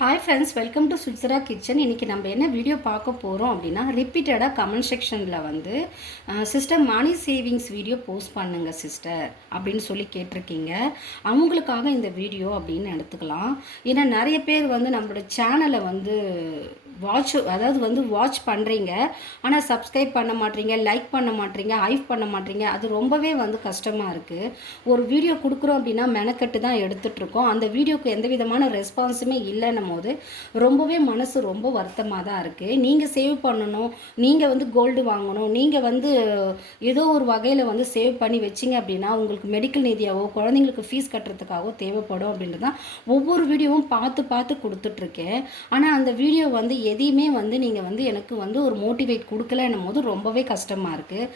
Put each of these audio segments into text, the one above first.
Hi friends, welcome to Suchitra kitchen. இன்றைக்கி நம்ம என்ன வீடியோ பார்க்க போகிறோம் அப்படின்னா, ரிப்பீட்டடாக கமெண்ட் செக்ஷனில் வந்து sister money savings video post பண்ணுங்கள் சிஸ்டர் அப்படின்னு சொல்லி கேட்டிருக்கீங்க. அவங்களுக்காக இந்த வீடியோ அப்படின்னு எடுத்துக்கலாம். ஏன்னா நிறைய பேர் வந்து நம்மளோட சேனலை வந்து வாட்ச் பண்ணுறீங்க, ஆனால் சப்ஸ்கிரைப் பண்ண மாட்டீங்க, லைக் பண்ண மாட்டீங்க, ஹைப் பண்ண மாட்டீங்க. அது ரொம்பவே வந்து கஷ்டமாக இருக்குது. ஒரு வீடியோ கொடுக்குறோம் அப்படின்னா மெனக்கட்டு தான் எடுத்துகிட்ருக்கோம். அந்த வீடியோக்கு எந்த விதமான ரெஸ்பான்ஸுமே இல்லைன்னும் போது ரொம்பவே மனசு ரொம்ப வருத்தமாக தான் இருக்குது. நீங்கள் சேவ் பண்ணணும், நீங்கள் வந்து கோல்டு வாங்கணும், நீங்கள் வந்து ஏதோ ஒரு வகையில் வந்து சேவ் பண்ணி வச்சிங்க அப்படின்னா உங்களுக்கு மெடிக்கல் நிதியாவோ குழந்தைங்களுக்கு ஃபீஸ் கட்டுறதுக்காகவோ தேவைப்படும் அப்படின்றது தான் ஒவ்வொரு வீடியோவும் பார்த்து கொடுத்துட்ருக்கேன். ஆனால் அந்த வீடியோ வந்து எதையுமே வந்து நீங்கள் வந்து எனக்கு வந்து ஒரு மோட்டிவேட் கொடுக்கலன்னும் போது ரொம்பவே கஷ்டமாக இருக்குது.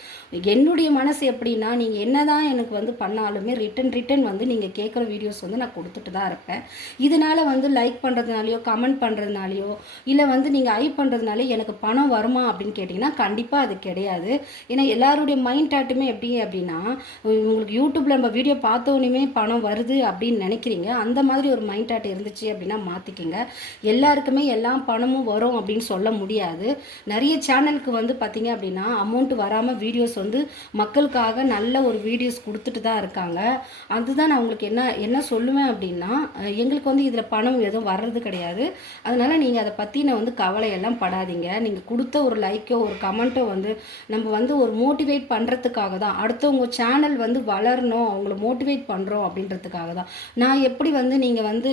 என்னுடைய மனசு எப்படின்னா, நீங்கள் என்ன தான் எனக்கு வந்து பண்ணாலுமே ரிட்டன் வந்து நீங்கள் கேட்குற வீடியோஸ் வந்து நான் கொடுத்துட்டு தான் இருப்பேன். இதனால் வந்து லைக் பண்ணுறதுனாலையோ கமெண்ட் பண்ணுறதுனாலையோ இல்லை வந்து நீங்கள் ஐ பண்ணுறதுனால எனக்கு பணம் வருமா அப்படின்னு கேட்டிங்கன்னா கண்டிப்பாக அது கிடையாது. ஏன்னா எல்லாருடைய மைண்ட் தாட்டுமே எப்படி அப்படின்னா, உங்களுக்கு யூடியூப்பில் நம்ம வீடியோ பார்த்தோன்னே பணம் வருது அப்படின்னு நினைக்கிறீங்க. அந்த மாதிரி ஒரு மைண்ட் தாட் இருந்துச்சு அப்படின்னா மாற்றிக்கிங்க. எல்லாருக்குமே எல்லா பணமும் வரும் அப்படின்னு சொல்ல முடியாது. நிறைய சேனலுக்கு வந்து பார்த்திங்க அப்படின்னா அமௌண்ட் வராமல் வீடியோஸ் வந்து மக்களுக்காக நல்ல ஒரு வீடியோஸ் கொடுத்துட்டு தான் இருக்காங்க. அதுதான் நான் உங்களுக்கு என்ன சொல்லுவேன் அப்படின்னா, எங்களுக்கு வந்து இதில் பணம் எதுவும் வர்றது கிடையாது. அதனால் நீங்கள் அதை பற்றின வந்து கவலையெல்லாம் படாதீங்க. நீங்கள் கொடுத்த ஒரு லைக்கோ ஒரு கமெண்ட்டோ வந்து நம்ம வந்து ஒரு மோட்டிவேட் பண்ணுறதுக்காக தான், அடுத்தவங்க சேனல் வந்து வளரணும், அவங்கள மோட்டிவேட் பண்ணுறோம் அப்படின்றதுக்காக தான். நான் எப்படி வந்து நீங்கள் வந்து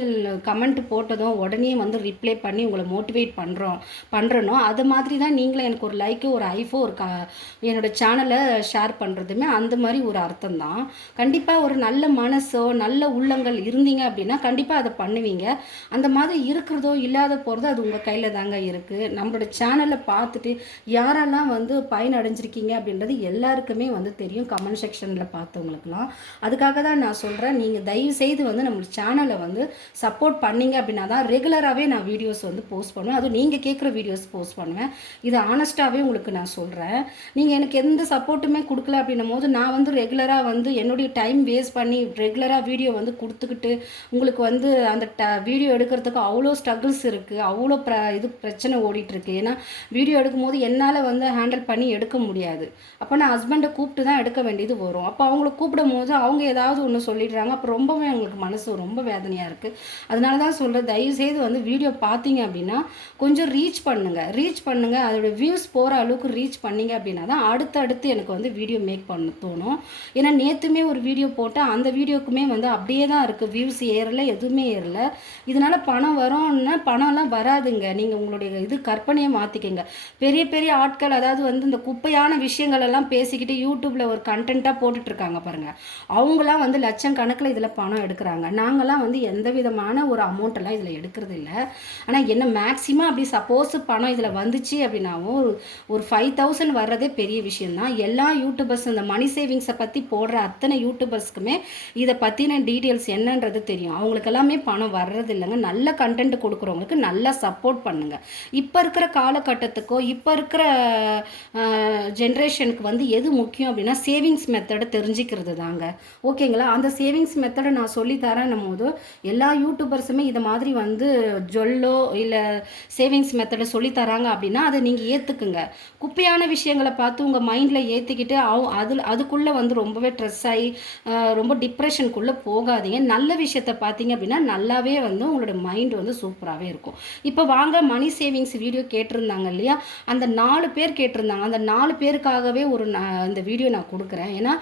கமெண்ட் போட்டதும் உடனே வந்து ரிப்ளை பண்ணி உங்களை மோட்டிவேட் பண்ணுறனோ அது மாதிரி தான் நீங்களும் எனக்கு ஒரு லைக்கோ ஒரு ஐஃபோ ஒரு என்னோடய சேனலை ஷேர் பண்ணுறதுமே அந்த மாதிரி ஒரு அர்த்தம் தான். கண்டிப்பாக ஒரு நல்ல மனசோ நல்ல உள்ளங்கள் இருந்தீங்க அப்படின்னா கண்டிப்பாக அதை பண்ணுவீங்க. அந்த மாதிரி இருக்கிறதோ இல்லாத போகிறதோ அது உங்கள் கையில் தாங்க இருக்குது. நம்மளோட சேனலை பார்த்துட்டு யாரெல்லாம் வந்து பயனடைஞ்சிருக்கீங்க அப்படின்றது எல்லாருக்குமே வந்து தெரியும், கமெண்ட் செக்ஷனில் பார்த்தவங்களுக்குலாம். அதுக்காக தான் நான் சொல்கிறேன், நீங்கள் தயவு செய்து வந்து நம்மளோட சேனலை வந்து சப்போர்ட் பண்ணிங்க அப்படின்னா தான் ரெகுலராகவே நான் வீடியோஸ் வந்து போஸ்ட் பண்ணுவேன். அதுவும் நீங்கள் கேட்குற வீடியோஸ் போஸ்ட் பண்ணுவேன். இது ஆனஸ்ட்டாகவே உங்களுக்கு நான் சொல்கிறேன். நீங்கள் எனக்கு எந்த சப்போர்ட்டுமே கொடுக்கல அப்படின்னும் போது நான் வந்து ரெகுலராக வந்து என்னுடைய டைம் வேஸ்ட் பண்ணி ரெகுலராக வீடியோ வந்து கொடுத்துக்கிட்டு உங்களுக்கு வந்து அந்த வீடியோ எடுக்கிறதுக்கு அவ்வளோ ஸ்ட்ரகிள்ஸ் இருக்குது, அவ்வளோ பிரச்சனை ஓடிட்டுருக்கு. ஏன்னா வீடியோ எடுக்கும்போது என்னால் வந்து ஹேண்டில் பண்ணி எடுக்க முடியாது. அப்போ நான் ஹஸ்பண்டை கூப்பிட்டு தான் எடுக்க வேண்டியது வரும். அப்போ அவங்கள கூப்பிடும் போது அவங்க ஏதாவது ஒன்று சொல்லிடுறாங்க. அப்போ ரொம்பவே அவங்களுக்கு மனசு ரொம்ப வேதனையாக இருக்குது. அதனால தான் சொல்கிறேன், தயவுசெய்து வந்து வீடியோ பார்த்தீங்க அப்படின்னா கொஞ்சம் ரீச் பண்ணுங்கள். அதோடய வியூஸ் போகிற அளவுக்கு ரீச் பண்ணிங்க அப்படின்னா தான் அடுத்தடுத்து எனக்கு வந்து வீடியோ மேக் பண்ண தோணும். ஏன்னா நேற்றுமே ஒரு வீடியோ போட்டால் அந்த வீடியோக்குமே வந்து அப்படியே தான் இருக்குது, வியூஸ் ஏறலை, எதுவுமே ஏறலை. இதனால் பணம் வரும்னா பணம்லாம் வராதுங்க. நீங்கள் உங்களுடைய இது கற்பனையை மாற்றிக்கங்க. பெரிய பெரிய ஆட்கள், அதாவது வந்து இந்த குப்பையான விஷயங்கள் எல்லாம் பேசிக்கிட்டு யூடியூப்பில் ஒரு கண்டென்ட்டாக போட்டுட்ருக்காங்க பாருங்கள். அவங்களாம் வந்து லட்சக்கணக்கில் இதில் பணம் எடுக்கிறாங்க. நாங்களாம் வந்து எந்த விதமான ஒரு அமௌண்ட்டெல்லாம் இதில் எடுக்கிறது இல்லை. ஆனால் என்ன மேக்ஸிமம் அப்படி சப்போஸ் பணம் இதில் வந்துச்சு அப்படின்னாவும் ஒரு 5000 வர்றதே பெரிய விஷயந்தான். எல்லா யூடியூபர்ஸ் இந்த மணி சேவிங்ஸை பற்றி போடுற அத்தனை யூடியூபர்ஸ்க்குமே இதை பற்றின டீட்டெயில்ஸ் என்னன்றது தெரியும். அவங்களுக்கு எல்லாமே பணம் வர்றது இல்லைங்க. நல்ல கண்டென்ட் கொடுக்குறவங்களுக்கு நல்லா சப்போர்ட் பண்ணுங்கள். இப்போ இருக்கிற காலகட்டத்துக்கோ இப்போ இருக்கிற ஜென்ரேஷனுக்கு வந்து எது முக்கியம் அப்படின்னா சேவிங்ஸ் மெத்தடை தெரிஞ்சுக்கிறது தாங்க. ஓகேங்களா? அந்த சேவிங்ஸ் மெத்தடை நான் சொல்லித்தரேன்னும் போது எல்லா யூடியூபர்ஸுமே இதை மாதிரி வந்து ஜொல்லோ இல்லை சேவிங்ஸ் மெத்தடை சொல்லித்தராங்க அப்படின்னா அதை நீங்கள் ஏற்றுக்குங்க. குப்பையான விஷயங்களை பார்த்து உங்கள் மைண்டில் ஏற்றிக்கிட்டு அதுக்குள்ளே வந்து ரொம்பவே ஸ்ட்ரெஸ் ஆகி ரொம்ப டிப்ரெஷனுக்குள்ளே போகாதீங்க. நல்ல விஷயத்தை பார்த்தீங்க அப்படின்னா நல்லாவே வந்து உங்களோட மைண்ட் வந்து சூப்பராகவே இருக்கும். இப்போ வாங்க மணி சேவிங்ஸ் வீடியோ கேட்டிருந்தாங்க இல்லையா, அந்த 4 பேர் கேட்டிருந்தாங்க. அந்த 4 பேருக்காகவே இந்த வீடியோ நான் கொடுக்குறேன். ஏன்னா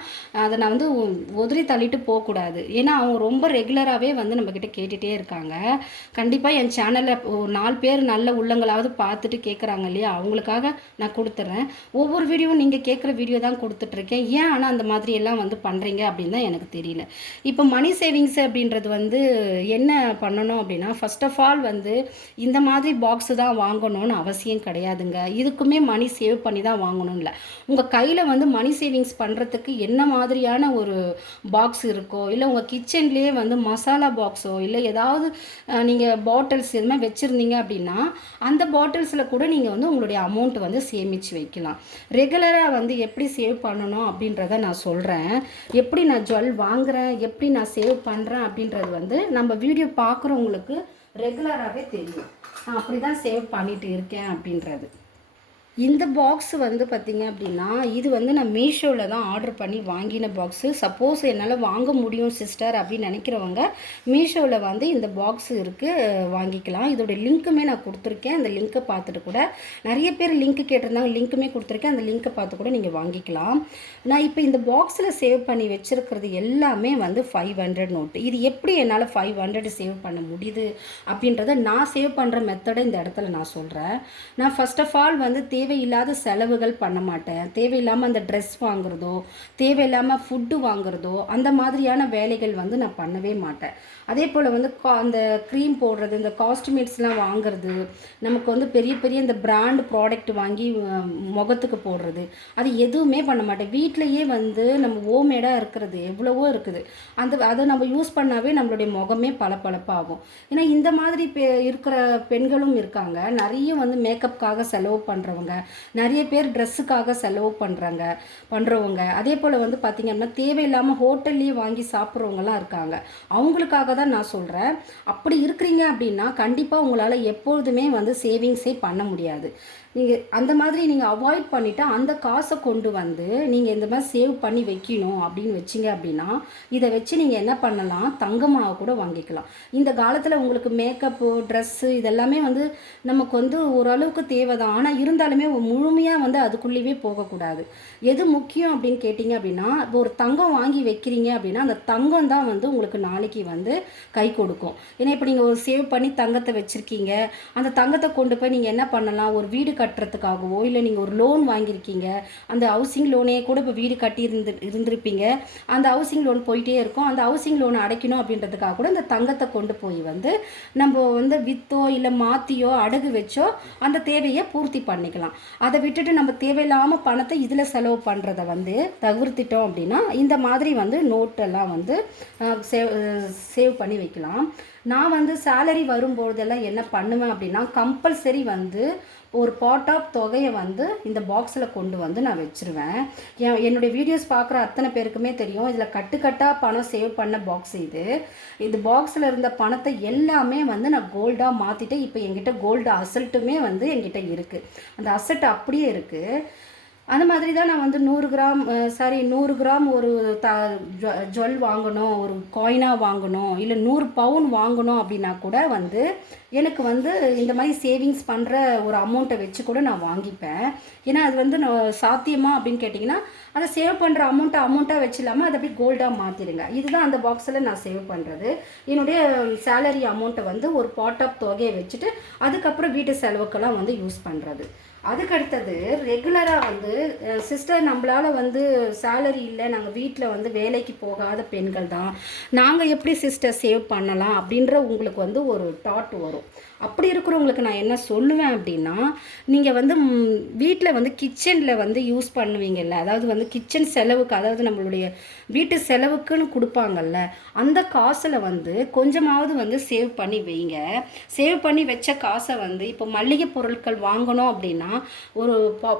அதை நான் வந்து உதறி தள்ளிட்டு போகக்கூடாது. ஏன்னா அவங்க ரொம்ப ரெகுலராகவே வந்து நம்மக்கிட்ட கேட்டுகிட்டே இருக்காங்க. கண்டிப்பாக என் சேனலில் ஒரு 4 பேர் நல்ல உள்ளங்களாவது பார்த்துட்டு கேட்குறாங்க இல்லையா, அவங்களுக்காக நான் கொடுத்துட்றேன். ஒவ்வொரு வீடியோவும் நீங்கள் கேட்குற வீடியோ தான் கொடுத்துட்ருக்கேன். ஏன் ஆனால் அந்த மாதிரி எல்லாம் வந்து பண்ணுறீங்க அப்படின்னு தான் எனக்கு தெரியல. இப்போ மணி சேவிங்ஸ் அப்படின்றது வந்து என்ன பண்ணணும் அப்படின்னா, ஃபர்ஸ்ட் ஆஃப் ஆல் வந்து இந்த மாதிரி பாக்ஸு தான் வாங்கணும்னு அவசியம் கிடையாதுங்க. இதுக்குமே மணி சேவ் பண்ணி தான் வாங்கணும் இல்லை. உங்கள் கையில் வந்து மணி சேவிங்ஸ் பண்ணுறதுக்கு என்ன மாதிரியான ஒரு பாக்ஸ் இருக்கோ, இல்லை உங்கள் கிச்சன்லேயே வந்து மசாலா பாக்ஸோ இல்லை ஏதாவது நீங்கள் பாட்டில்ஸ் எதுவுமே வச்சுருந்தீங்க அப்படின்னா அந்த பாட்டில்ஸில் கூட நீங்கள் வந்து உங்களுடைய அமௌண்ட் வந்து சேமித்து வைக்கலாம். ரெகுலராக வந்து எப்படி சேவ் பண்ணணும் அப்படின்றத நான் சொல்கிறேன். எப்படி நான் ஜுவல் வாங்குகிறேன், எப்படி நான் சேவ் பண்ணுறேன் அப்படின்றது வந்து நம்ம வீடியோ பார்க்குறவங்களுக்கு ரெகுலராகவே தெரியும் நான் அப்படி தான் சேவ் பண்ணிட்டு இருக்கேன் அப்படின்றது. இந்த பாக்ஸ் வந்து பார்த்திங்க அப்படின்னா இது வந்து நான் மீஷோவில் தான் ஆர்டர் பண்ணி வாங்கின பாக்ஸு. சப்போஸ் என்னால் வாங்க முடியும் சிஸ்டர் அப்படின்னு நினைக்கிறவங்க மீஷோவில் வந்து இந்த பாக்ஸ் இருக்குது, வாங்கிக்கலாம். இதோட லிங்க்குமே நான் கொடுத்துருக்கேன். அந்த லிங்க்கை பார்த்துட்டு கூட நிறைய பேர் லிங்க்கு கேட்டிருந்தாங்க, லிங்க்குமே கொடுத்துருக்கேன். அந்த லிங்க்கை பார்த்து கூட நீங்கள் வாங்கிக்கலாம். நான் இப்போ இந்த பாக்ஸில் சேவ் பண்ணி வச்சுருக்கிறது எல்லாமே வந்து 500 நோட்டு. இது எப்படி என்னால் 500 சேவ் பண்ண முடியுது அப்படின்றத நான் சேவ் பண்ணுற மெத்தடை இந்த இடத்துல நான் சொல்கிறேன். நான் ஃபர்ஸ்ட் ஆஃப் ஆல் வந்து தேவையில்லாத செலவுகள் பண்ண மாட்டேன். தேவையில்லாமல் அந்த ட்ரெஸ் வாங்குறதோ தேவையில்லாமல் ஃபுட்டு வாங்குறதோ அந்த மாதிரியான வேலைகள் வந்து நான் பண்ணவே மாட்டேன். அதே போல் வந்து அந்த க்ரீம் போடுறது, இந்த காஸ்டிமேட்ஸ்லாம் வாங்குறது, நமக்கு வந்து பெரிய பெரிய இந்த பிராண்ட் ப்ராடக்ட் வாங்கி முகத்துக்கு போடுறது, அது எதுவுமே பண்ண மாட்டேன். வீட்டிலையே வந்து நம்ம ஹோம்மேடாக இருக்கிறது எவ்வளவோ இருக்குது, அதை நம்ம யூஸ் பண்ணாவே நம்மளுடைய முகமே பளபளப்பாகும். ஏன்னா இந்த மாதிரி இருக்கிற பெண்களும் இருக்காங்க. நிறைய வந்து மேக்கப்புக்காக செலவு பண்ணுறவங்க, நிறைய பேர் ட்ரெஸ்ஸுக்காக செலவு பண்ணுறவங்க. அதே போல் வந்து பார்த்திங்க அப்படின்னா தேவையில்லாமல் ஹோட்டல்லையே வாங்கி சாப்பிட்றவங்கலாம் இருக்காங்க. அவங்களுக்காக தான் நான் சொல்கிறேன். அப்படி இருக்கிறீங்க அப்படின்னா கண்டிப்பாக உங்களால் எப்பொழுதுமே வந்து சேவிங்ஸே பண்ண முடியாது. நீங்கள் அந்த மாதிரி நீங்கள் அவாய்ட் பண்ணிவிட்டு அந்த காசை கொண்டு வந்து நீங்கள் இந்த மாதிரி சேவ் பண்ணி வைக்கணும் அப்படின்னு வச்சிங்க அப்படின்னா இதை வச்சு நீங்கள் என்ன பண்ணலாம், தங்கமாக கூட வாங்கிக்கலாம். இந்த காலத்தில் உங்களுக்கு மேக்கப்பு, ட்ரெஸ்ஸு இதெல்லாமே வந்து நமக்கு வந்து ஓரளவுக்கு தேவை தான். ஆனால் இருந்தாலுமே முழுமையாக வந்து அதுக்குள்ளேயே போகக்கூடாது. எது முக்கியம் அப்படின்னு கேட்டிங்க அப்படின்னா, இப்போ ஒரு தங்கம் வாங்கி வைக்கிறீங்க அப்படின்னா அந்த தங்கம் தான் வந்து உங்களுக்கு நாளைக்கு வந்து கை கொடுக்கும். ஏன்னா இப்போ நீங்கள் ஒரு சேவ் பண்ணி தங்கத்தை வச்சுருக்கீங்க, அந்த தங்கத்தை கொண்டு போய் நீங்கள் என்ன பண்ணலாம், ஒரு வீடு கட்டுறதுக்காகவோ இல்லை நீங்கள் ஒரு லோன் வாங்கியிருக்கீங்க, அந்த ஹவுசிங் லோனே கூட இப்போ வீடு கட்டி இருந்திருப்பீங்க, அந்த ஹவுசிங் லோன் போயிட்டே இருக்கும், அந்த ஹவுசிங் லோனை அடைக்கணும் அப்படின்றதுக்காக கூட இந்த தங்கத்தை கொண்டு போய் வந்து நம்ம வந்து விற்றோ இல்லை மாற்றியோ அடகு வச்சோ அந்த தேவையை பூர்த்தி பண்ணிக்கலாம். அதை விட்டுட்டு நம்ம தேவையில்லாமல் பணத்தை இதில் செலவு பண்ணுறதை வந்து தவிர்த்திட்டோம் அப்படின்னா இந்த மாதிரி வந்து நோட்டெல்லாம் வந்து சேவ் பண்ணி வைக்கலாம். நான் வந்து சேலரி வரும்போதெல்லாம் என்ன பண்ணுவேன் அப்படின்னா கம்பல்சரி வந்து ஒரு பார்ட் ஆஃப் தொகையை வந்து இந்த பாக்ஸில் கொண்டு வந்து நான் வச்சுருவேன். என்னுடைய வீடியோஸ் பார்க்குற அத்தனை பேருக்குமே தெரியும், இதில் கட்டுக்கட்டாக பணம் சேவ் பண்ண பாக்ஸ் இது. இந்த பாக்ஸில் இருந்த பணத்தை எல்லாமே வந்து நான் கோல்டாக மாற்றிட்டு இப்போ என்கிட்ட கோல்டு அசல்ட்டுமே வந்து என்கிட்ட இருக்குது. அந்த அசட் அப்படியே இருக்குது. அந்த மாதிரி தான் நான் வந்து 100 கிராம் ஒரு ஜுவல் வாங்கணும், ஒரு காயினாக வாங்கணும், இல்லை 100 பவுன் வாங்கணும் அப்படின்னா கூட வந்து எனக்கு வந்து இந்த மாதிரி சேவிங்ஸ் பண்ணுற ஒரு அமௌண்ட்டை வச்சு கூட நான் வாங்கிப்பேன். ஏன்னா அது வந்து சாத்தியமா அப்படின்னு கேட்டிங்கன்னா அதை சேவ் பண்ணுற அமௌண்ட்டாக வச்சு இல்லாமல் அதை அப்படியே கோல்டாக மாற்றிடுங்க. இதுதான் அந்த பாக்ஸில் நான் சேவ் பண்ணுறது. என்னுடைய சேலரி அமௌண்ட்டை வந்து ஒரு பார்ட் ஆஃப் தொகையை வச்சுட்டு அதுக்கப்புறம் வீட்டு செலவுக்கெல்லாம் வந்து யூஸ் பண்ணுறது. அதுக்கடுத்தது ரெகுலராக வந்து சிஸ்டர் நம்மளால் வந்து சேலரி இல்லை, நாங்கள் வீட்டில் வந்து வேலைக்கு போகாத பெண்கள் தான், நாங்கள் எப்படி சிஸ்டர் சேவ் பண்ணலாம் அப்படின்ற உங்களுக்கு வந்து ஒரு தாட் வரும். அப்படி இருக்கிறவங்களுக்கு நான் என்ன சொல்லுவேன் அப்படின்னா, நீங்கள் வந்து வீட்டில் வந்து கிச்சனில் வந்து யூஸ் பண்ணுவீங்கல்ல, அதாவது வந்து கிச்சன் செலவுக்கு, அதாவது நம்மளுடைய வீட்டு செலவுக்குன்னு கொடுப்பாங்கல்ல, அந்த காசில் வந்து கொஞ்சமாவது வந்து சேவ் பண்ணி வைங்க. சேவ் பண்ணி வச்ச காசை வந்து இப்போ மளிகை பொருட்கள் வாங்கணும் அப்படின்னா ஒரு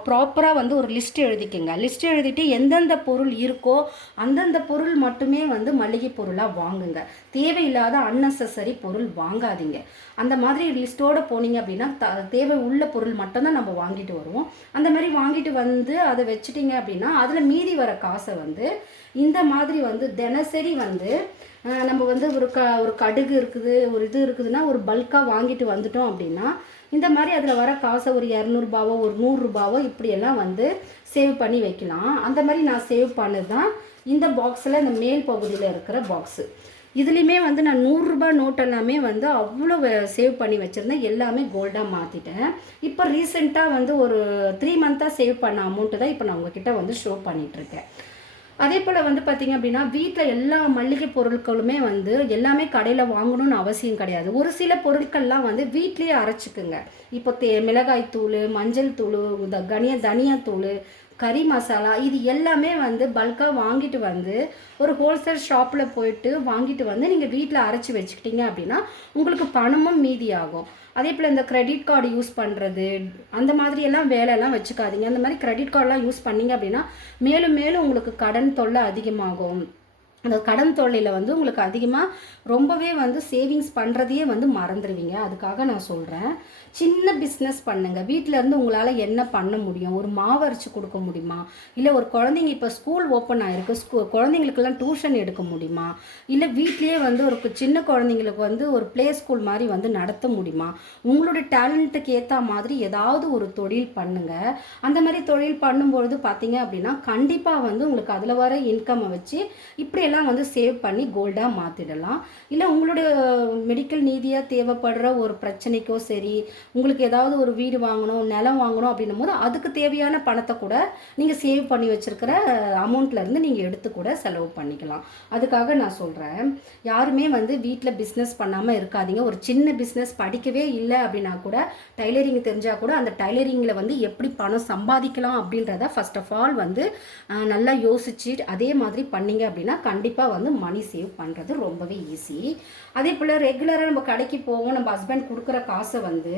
ப்ராப்பராக வந்து ஒரு லிஸ்ட் எழுதிக்கோங்க. லிஸ்ட் எழுதிட்டு எந்தெந்த பொருள் இருக்கோ அந்தந்த பொருள் மட்டுமே வந்து மளிகை பொருளாக வாங்குங்க. தேவையில்லாத அன்னெசரி பொருள் வாங்காதீங்க. அந்த மாதிரி லிஸ்ட்டோடு போனீங்க அப்படின்னா தேவை உள்ள பொருள் மட்டும்தான் நம்ம வாங்கிட்டு வருவோம். அந்த மாதிரி வாங்கிட்டு வந்து அதை வச்சுட்டிங்க அப்படின்னா அதில் மீதி வர காசை வந்து இந்த மாதிரி வந்து தினசரி வந்து நம்ம வந்து ஒரு கடுகு இருக்குது, ஒரு இது இருக்குதுன்னா ஒரு பல்காக வாங்கிட்டு வந்துட்டோம் அப்படின்னா இந்த மாதிரி அதில் வர காசை ஒரு 200 ரூபாவோ ஒரு 100 ரூபாவோ இப்படியெல்லாம் வந்து சேவ் பண்ணி வைக்கலாம். அந்த மாதிரி நான் சேவ் பண்ணது தான் இந்த பாக்ஸில், இந்த மேல் பகுதியில் இருக்கிற பாக்ஸு. இதுலேயுமே வந்து நான் 100 ரூபாய் நோட் எல்லாமே வந்து அவ்வளோ சேவ் பண்ணி வச்சுருந்தேன், எல்லாமே கோல்டாக மாற்றிட்டேன். இப்போ ரீசெண்டாக வந்து ஒரு 3 மந்த்தாக சேவ் பண்ண அமௌண்ட்டு தான் இப்போ நான் உங்ககிட்ட வந்து ஷோ பண்ணிகிட்ருக்கேன். அதே போல் வந்து பார்த்திங்க அப்படின்னா வீட்டில் எல்லா மளிகை பொருட்களுமே வந்து எல்லாமே கடையில் வாங்கணும்னு அவசியம் கிடையாது. ஒரு சில பொருட்கள்லாம் வந்து வீட்லேயே அரைச்சிக்குங்க. இப்போ மிளகாய் தூள், மஞ்சள் தூள், தனியாத்தூள், கறி மசாலா, இது எல்லாமே வந்து பல்காக வாங்கிட்டு வந்து ஒரு ஹோல்சேல் ஷாப்பில் போயிட்டு வாங்கிட்டு வந்து நீங்கள் வீட்டில் அரைச்சி வச்சுக்கிட்டீங்க அப்படின்னா உங்களுக்கு பணமும் மீதி ஆகும். அதே போல் இந்த கிரெடிட் கார்டு யூஸ் பண்ணுறது அந்த மாதிரியெல்லாம் வேலையெல்லாம் வச்சுக்காதீங்க. அந்த மாதிரி கிரெடிட் கார்டெலாம் யூஸ் பண்ணிங்க அப்படின்னா மேலும் மேலும் உங்களுக்கு கடன் தொல்லை அதிகமாகும். அந்த கடன் தொல்லையில் வந்து உங்களுக்கு அதிகமாக ரொம்பவே வந்து சேவிங்ஸ் பண்ணுறதையே வந்து மறந்துடுவீங்க. அதுக்காக நான் சொல்கிறேன், சின்ன பிஸ்னஸ் பண்ணுங்கள். வீட்டிலேருந்து உங்களால் என்ன பண்ண முடியும்? ஒரு மாவு அரைச்சி கொடுக்க முடியுமா? இல்லை ஒரு குழந்தைங்க இப்போ ஸ்கூல் ஓப்பன் ஆகிருக்கு, குழந்தைங்களுக்கெல்லாம் டியூஷன் எடுக்க முடியுமா? இல்லை வீட்லேயே வந்து ஒரு சின்ன குழந்தைங்களுக்கு வந்து ஒரு ப்ளே ஸ்கூல் மாதிரி வந்து நடத்த முடியுமா? உங்களுடைய டேலண்ட்டுக்கு ஏற்ற மாதிரி ஏதாவது ஒரு தொழில் பண்ணுங்கள். அந்த மாதிரி தொழில் பண்ணும்பொழுது பார்த்தீங்க அப்படின்னா கண்டிப்பாக வந்து உங்களுக்கு அதில் வர இன்கம்மை வச்சு இப்படியெல்லாம் வந்து சேவ் பண்ணி கோல்டாக மாற்றிடலாம். இல்லை உங்களுடைய மெடிக்கல் நீதியாக தேவைப்படுற ஒரு பிரச்சனைக்கோ சரி, உங்களுக்கு ஏதாவது ஒரு வீடு வாங்கணும், நிலம் வாங்கணும் அப்படின்னும் போது அதுக்கு தேவையான பணத்தை கூட நீங்கள் சேவ் பண்ணி வச்சுருக்கிற அமௌண்ட்லேருந்து நீங்கள் எடுத்து கூட செலவு பண்ணிக்கலாம். அதுக்காக நான் சொல்கிறேன், யாருமே வந்து வீட்டில் பிஸ்னஸ் பண்ணாமல் இருக்காதீங்க. ஒரு சின்ன பிஸ்னஸ் படிக்கவே இல்லை அப்படின்னா கூட டைலரிங் தெரிஞ்சால் கூட அந்த டைலரிங்கில் வந்து எப்படி பணம் சம்பாதிக்கலாம் அப்படின்றத ஃபர்ஸ்ட் ஆஃப் ஆல் வந்து நல்லா யோசிச்சு அதே மாதிரி பண்ணிங்க அப்படின்னா கண்டிப்பாக வந்து மணி சேவ் பண்ணுறது ரொம்பவே ஈஸி. அதே போல் ரெகுலராக நம்ம கடைக்கு போவோம், நம்ம ஹஸ்பண்ட் கொடுக்குற காசை வந்து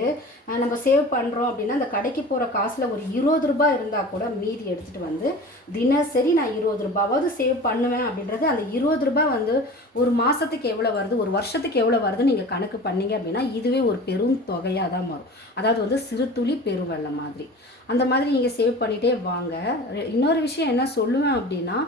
நம்ம சேவ் பண்ணுறோம் அப்படின்னா அந்த கடைக்கு போகிற காசில் ஒரு 20 ரூபாய் இருந்தால் கூட மீதி எடுத்துகிட்டு வந்து தினசரி நான் 20 ரூபாவது சேவ் பண்ணுவேன் அப்படின்றது. அந்த 20 ரூபாய் வந்து ஒரு மாதத்துக்கு எவ்வளோ வருது, ஒரு வருஷத்துக்கு எவ்வளோ வருது நீங்கள் கணக்கு பண்ணீங்க அப்படின்னா இதுவே ஒரு பெரும் தொகையாக தான் வரும். அதாவது வந்து சிறு துளி பெருவெள்ளம் மாதிரி அந்த மாதிரி நீங்கள் சேவ் பண்ணிகிட்டே வாங்க. இன்னொரு விஷயம் என்ன சொல்லுவேன் அப்படின்னா,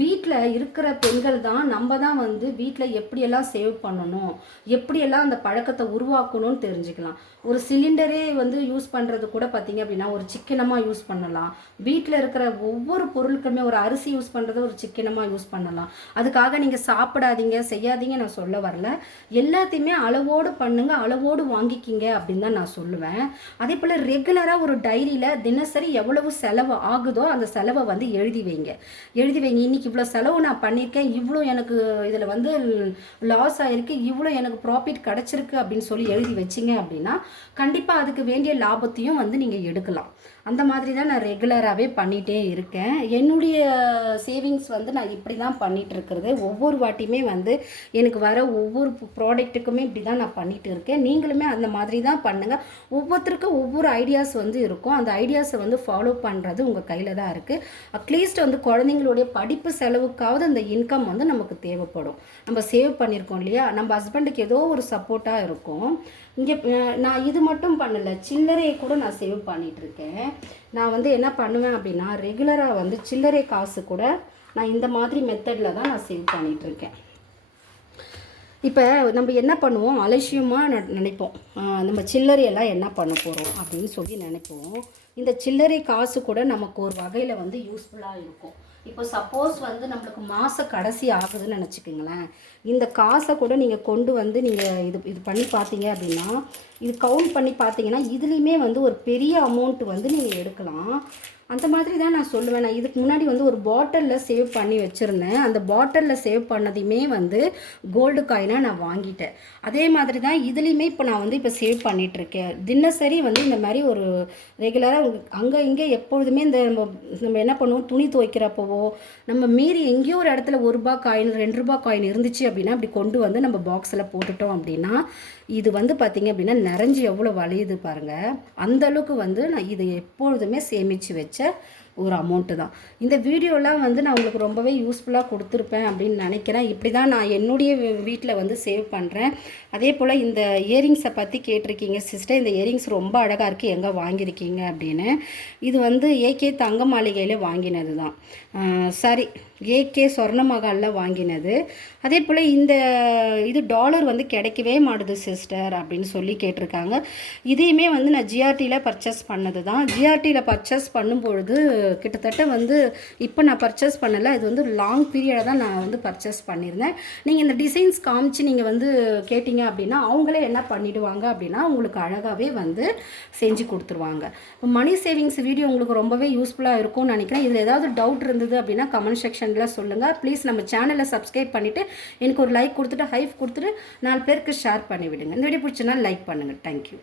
வீட்டில் இருக்கிற பெண்கள் தான் நம்ம தான் வந்து வீட்டில் எப்படியெல்லாம் சேவ் பண்ணணும், எப்படியெல்லாம் அந்த பழக்கத்தை உருவாக்கணும்னு தெரிஞ்சுக்கலாம். ஒரு சிலிண்டரே வந்து யூஸ் பண்ணுறது கூட பார்த்திங்க அப்படின்னா ஒரு சிக்கனமாக யூஸ் பண்ணலாம். வீட்டில் இருக்கிற ஒவ்வொரு பொருளுக்குமே ஒரு அரிசி யூஸ் பண்ணுறத ஒரு சிக்கனமாக யூஸ் பண்ணலாம். அதுக்காக நீங்கள் சாப்பிடாதீங்க செய்யாதீங்க நான் சொல்ல வரல, எல்லாத்தையுமே அளவோடு பண்ணுங்க, அளவோடு வாங்கிக்கிங்க அப்படின்னு தான் நான் சொல்லுவேன். அதே போல் ரெகுலராக ஒரு டைரியில் தினசரி எவ்வளவு செலவு ஆகுதோ அந்த செலவை வந்து எழுதி வைங்க. இன்னைக்கு இவ்வளோ செலவு நான் பண்ணியிருக்கேன், இவ்வளோ எனக்கு இதில் வந்து லாஸ் ஆகிருக்கு, இவ்வளோ எனக்கு ப்ராஃபிட் கிடச்சிருக்கு அப்படின்னு சொல்லி எழுதி வச்சிங்க அப்படின்னா கண்டிப்பாக அதுக்கு வேண்டிய லாபத்தையும் வந்து நீங்கள் எடுக்கலாம். அந்த மாதிரி தான் நான் ரெகுலராகவே பண்ணிகிட்டே இருக்கேன். என்னுடைய சேவிங்ஸ் வந்து நான் இப்படி தான் பண்ணிகிட்டு இருக்கிறது. ஒவ்வொரு வாட்டியுமே வந்து எனக்கு வர ஒவ்வொரு ப்ராடக்ட்டுக்குமே இப்படி தான் நான் பண்ணிகிட்டு இருக்கேன். நீங்களுமே அந்த மாதிரி தான் பண்ணுங்கள். ஒவ்வொருத்தருக்கும் ஒவ்வொரு ஐடியாஸ் வந்து இருக்கும். அந்த ஐடியாஸை வந்து ஃபாலோ பண்ணுறது உங்கள் கையில் தான் இருக்குது. அட்லீஸ்ட் வந்து குழந்தைங்களுடைய படிப்பு செலவுக்காவது அந்த இன்கம் வந்து நமக்கு தேவைப்படும். நம்ம சேவ் பண்ணியிருக்கோம் இல்லையா, நம்ம ஹஸ்பண்டுக்கு ஏதோ ஒரு சப்போர்ட்டாக இருக்கும். இங்கே நான் இது மட்டும் பண்ணலை, சில்லறையை கூட நான் சேவ் பண்ணிகிட்ருக்கேன். நான் வந்து என்ன பண்ணுவேன் அப்படின்னா ரெகுலராக வந்து சில்லறை காசு கூட நான் இந்த மாதிரி மெத்தடில் தான் நான் சேவ் பண்ணிகிட்ருக்கேன். இப்போ நம்ம என்ன பண்ணுவோம், அலட்சியமாக நினைப்போம், நம்ம சில்லறையெல்லாம் என்ன பண்ண போகிறோம் அப்படின்னு சொல்லி நினைப்போம். இந்த சில்லறை காசு கூட நமக்கு ஒரு வகையில் வந்து யூஸ்ஃபுல்லாக இருக்கும். இப்போ சப்போஸ் வந்து நம்மளுக்கு மாத கடைசி ஆகுதுன்னு நினச்சிக்கோங்களேன், இந்த காசை கூட நீங்கள் கொண்டு வந்து நீங்கள் இது பண்ணி பார்த்தீங்க அப்படின்னா, இது கவுண்ட் பண்ணி பார்த்தீங்கன்னா இதுலேயுமே வந்து ஒரு பெரிய அமௌண்ட் வந்து நீங்கள் எடுக்கலாம். அந்த மாதிரி தான் நான் சொல்லுவேன். நான் இதுக்கு முன்னாடி வந்து ஒரு பாட்டிலில் சேவ் பண்ணி வச்சுருந்தேன். அந்த பாட்டிலில் சேவ் பண்ணதையுமே வந்து கோல்டு காயினாக நான் வாங்கிட்டேன். அதே மாதிரி தான் இதுலேயுமே இப்போ நான் வந்து இப்போ சேவ் பண்ணிகிட்ருக்கேன். தினசரி வந்து இந்த மாதிரி ஒரு ரெகுலராக அங்கே இங்கே எப்பொழுதுமே இந்த நம்ம என்ன பண்ணுவோம், துணி துவைக்கிறப்போவோ நம்ம மீறி எங்கேயோ ஒரு இடத்துல ₹1 காயின் ₹2 காயின் இருந்துச்சு அப்படின்னா அப்படி கொண்டு வந்து நம்ம பாக்ஸில் போட்டுட்டோம் அப்படின்னா இது வந்து பார்த்திங்க அப்படின்னா நிறைஞ்சு எவ்வளோ வலியுது பாருங்கள். அந்தளவுக்கு வந்து நான் இதை எப்பொழுதுமே சேமித்து வச்ச ஒரு அமௌண்ட்டு தான். இந்த வீடியோலாம் வந்து நான் உங்களுக்கு ரொம்பவே யூஸ்ஃபுல்லாக கொடுத்துருப்பேன் அப்படின்னு நினைக்கிறேன். இப்படி தான் நான் என்னுடைய வீட்டில் வந்து சேவ் பண்ணுறேன். அதே போல் இந்த இயரிங்ஸை பற்றி கேட்டிருக்கீங்க சிஸ்டர், இந்த இயரிங்ஸ் ரொம்ப அழகாக இருக்குது, எங்கே வாங்கியிருக்கீங்க அப்படின்னு. இது வந்து ஏகே தங்க மாளிகையில் வாங்கினது தான், சாரி ஏகே சொர்ணமகாலில் வாங்கினது. அதே போல் இந்த இது டாலர் வந்து கிடைக்கவே மாட்டுது சிஸ்டர் அப்படின்னு சொல்லி கேட்டிருக்காங்க. இதையுமே வந்து நான் ஜிஆர்டியில் பர்ச்சேஸ் பண்ணது தான். ஜிஆர்டியில் பர்ச்சேஸ் பண்ணும்பொழுது கிட்டத்தட்ட வந்து இப்போ நான் பர்ச்சேஸ் பண்ணலை, இது வந்து லாங் பீரியடாக தான் நான் வந்து பர்ச்சேஸ் பண்ணியிருந்தேன். நீங்கள் இந்த டிசைன்ஸ் காமிச்சு நீங்கள் வந்து கேட்டிங்க அப்படின்னா அவங்களே என்ன பண்ணிவிடுவாங்க அப்படின்னா உங்களுக்கு அழகாகவே வந்து செஞ்சு கொடுத்துருவாங்க. மணி சேவிங்ஸ் வீடியோ உங்களுக்கு ரொம்பவே யூஸ்ஃபுல்லாக இருக்கும்னு நினைக்கிறேன். இதில் ஏதாவது டவுட் இருந்தது அப்படின்னா கமெண்ட் செக்ஷனில் சொல்லுங்கள். ப்ளீஸ் நம்ம சேனலை சப்ஸ்கிரைப் பண்ணிவிட்டு எனக்கு ஒரு லைக் கொடுத்துட்டு ஹைப் கொடுத்துட்டு 4 பேருக்கு ஷேர் பண்ணிவிடுங்க. இந்த வீடியோ பிடிச்சனா லைக் பண்ணுங்கள். தேங்க்யூ.